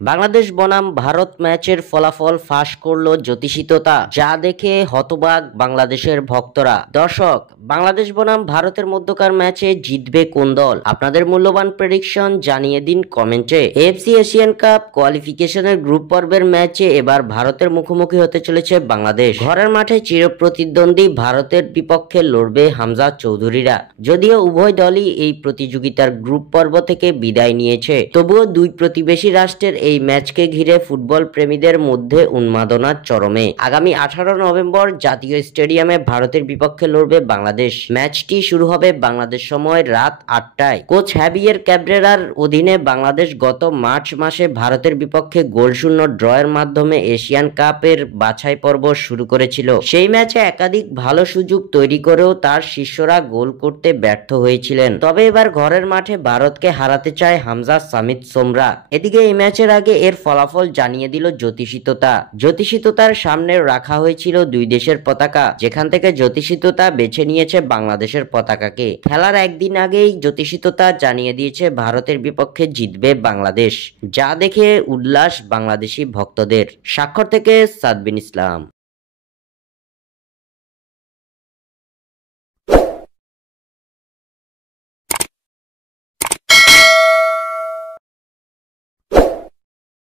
বাংলাদেশ বনাম ভারত ম্যাচের ফলাফল ফাঁস করলো জ্যোতিষিততা, যা দেখে হতবাক বাংলাদেশের ভক্তরা। দর্শক, বাংলাদেশ বনাম ভারতের মধ্যকার ম্যাচে জিতবে কোন দল? আপনাদের মূল্যবান প্রেডিকশন জানিয়ে দিন কমেন্টে। এএফসি এশিয়ান কাপ কোয়ালিফিকেশনের গ্রুপ পর্বের ম্যাচে এবার ভারতের মুখোমুখি হতে চলেছে বাংলাদেশ। ঘরের মাঠে চিরপ্রতিদ্বন্দ্বী ভারতের বিপক্ষে লড়বে হামজা চৌধুরীরা। যদিও উভয় দলই এই প্রতিযোগিতার গ্রুপ পর্ব থেকে বিদায় নিয়েছে, তবুও দুই প্রতিবেশী রাষ্ট্রের এই ম্যাচকে ঘিরে ফুটবল প্রেমীদের মধ্যে উন্মাদনার চরমে। আগামী 18 নভেম্বর জাতীয় স্টেডিয়ামে ভারতের বিপক্ষে লড়বে বাংলাদেশ। ম্যাচটি শুরু হবে বাংলাদেশ সময় রাত 8টায়। কোচ হ্যাভিয়ের ক্যাব্রেরার অধীনে বাংলাদেশ গত মার্চ মাসে ভারতের বিপক্ষে গোলশূন্য ড্রয়ের মাধ্যমে এশিয়ান কাপের বাছাই পর্ব শুরু করেছিল। সেই ম্যাচে একাধিক ভালো সুযোগ তৈরি করেও তার শিষ্যরা গোল করতে ব্যর্থ হয়েছিলেন। তবে এবার ঘরের মাঠে ভারতকে হারাতে চায় হামজা সামিদ সোমরা। এদিকে এই ম্যাচের আগে এর ফলাফল জানিয়ে দিল জ্যোতিষিততা। জ্যোতিষিততার সামনে রাখা হয়েছিল দুই দেশের পতাকা, যেখান থেকে জ্যোতিষিততা বেছে নিয়েছে বাংলাদেশের পতাকাকে। খেলার একদিন আগেই জ্যোতিষিততা জানিয়ে দিয়েছে ভারতের বিপক্ষে জিতবে বাংলাদেশ, যা দেখে উল্লাস বাংলাদেশি ভক্তদের। স্বাক্ষর থেকে সাদবিন ইসলাম।